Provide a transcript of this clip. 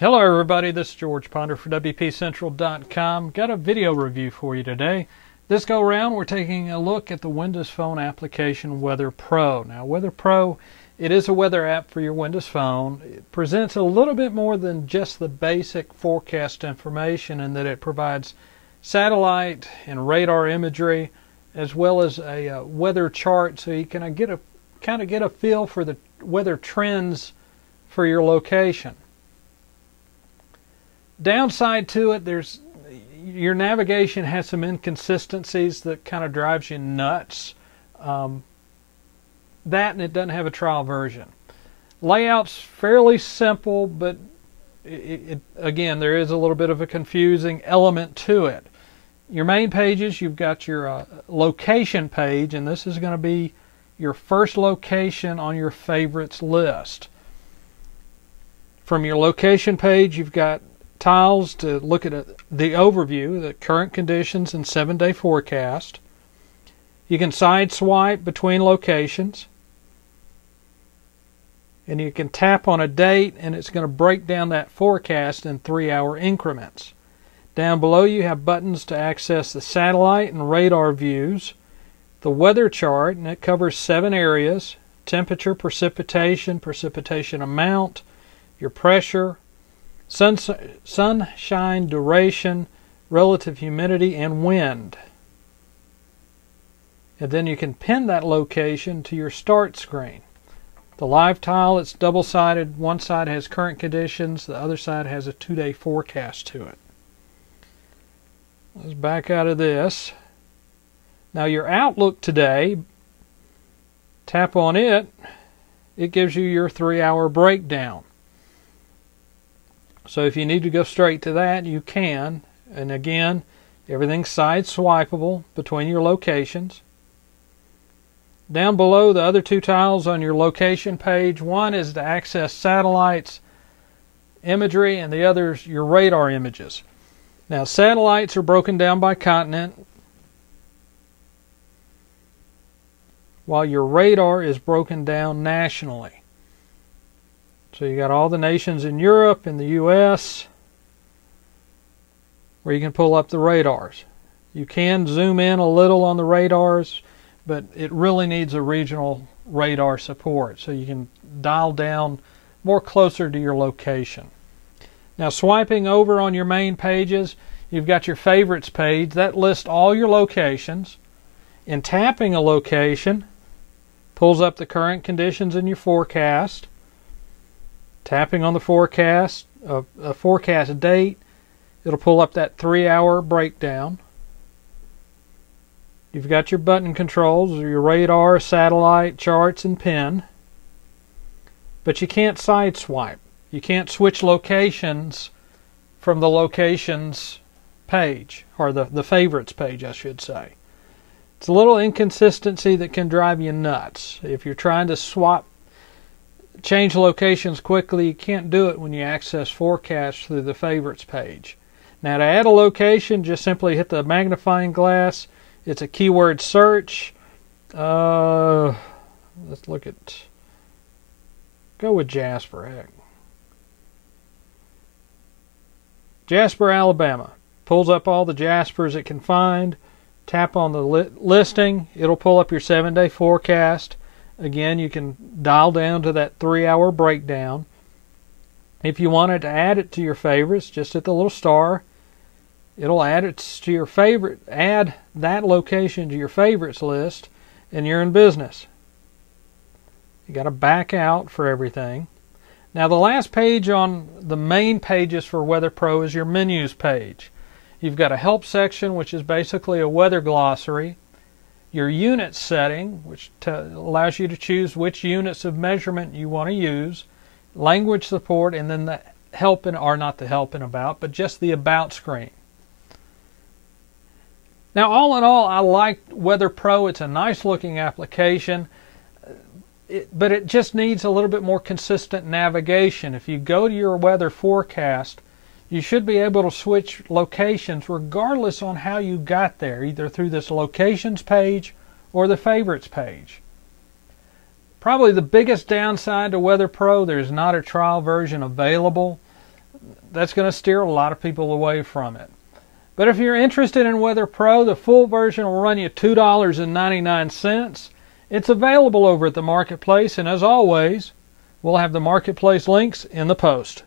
Hello everybody, this is George Ponder for WPCentral.com. Got a video review for you today. This go around we're taking a look at the Windows Phone application WeatherPro. Now WeatherPro, it is a weather app for your Windows Phone. It presents a little bit more than just the basic forecast information in that it provides satellite and radar imagery as well as a weather chart so you can get a feel for the weather trends for your location. Downside to it, your navigation has some inconsistencies that kind of drives you nuts. That and it doesn't have a trial version. Layout's fairly simple, but again, there is a little bit of a confusing element to it. Your main pages, you've got your location page, and this is going to be your first location on your favorites list. From your location page, you've got tiles to look at the overview, the current conditions and 7-day forecast. You can side swipe between locations, and you can tap on a date and it's going to break down that forecast in 3-hour increments. Down below you have buttons to access the satellite and radar views, the weather chart, and it covers 7 areas: temperature, precipitation amount, your pressure, sunshine duration, relative humidity, and wind. And then you can pin that location to your start screen. The live tile, it's double-sided. One side has current conditions, the other side has a 2-day forecast to it. Let's back out of this. Now your Outlook today, tap on it, it gives you your 3-hour breakdown. So if you need to go straight to that, you can. And again, everything's side swipeable between your locations. Down below, the other 2 tiles on your location page, one is to access satellites, imagery, and the other is your radar images. Now satellites are broken down by continent, while your radar is broken down nationally. So you got all the nations in Europe and the US where you can pull up the radars. You can zoom in a little on the radars, but it really needs a regional radar support so you can dial down more closer to your location. Now swiping over on your main pages, you've got your favorites page that lists all your locations. And tapping a location pulls up the current conditions in your forecast. Tapping on the forecast, a forecast date, it'll pull up that 3-hour breakdown. You've got your button controls, your radar, satellite, charts, and pin. But you can't side swipe. You can't switch locations from the locations page, or the favorites page, I should say. It's a little inconsistency that can drive you nuts. If you're trying to change locations quickly, you can't do it when you access forecasts through the favorites page. Now to add a location, just simply hit the magnifying glass. It's a keyword search. Let's look at, go with Jasper, heck. Jasper, Alabama. Pulls up all the Jaspers it can find. Tap on the listing. It'll pull up your 7-day forecast. Again, you can dial down to that 3-hour breakdown. If you wanted to add it to your favorites, just hit the little star. It'll add it to your favorite, add that location to your favorites list, and you're in business. You got to back out for everything. Now the last page on the main pages for WeatherPro is your menus page. You've got a help section, which is basically a weather glossary. Your unit setting, which allows you to choose which units of measurement you want to use, language support, and then the help in, or not the help and about, but just the about screen. Now all in all, I like WeatherPro. It's a nice looking application, but it just needs a little bit more consistent navigation. If you go to your weather forecast, you should be able to switch locations regardless on how you got there, either through this locations page or the favorites page. Probably the biggest downside to WeatherPro, there's not a trial version available. that's going to steer a lot of people away from it. But if you're interested in WeatherPro, the full version will run you $2.99. It's available over at the marketplace, and as always, we'll have the marketplace links in the post.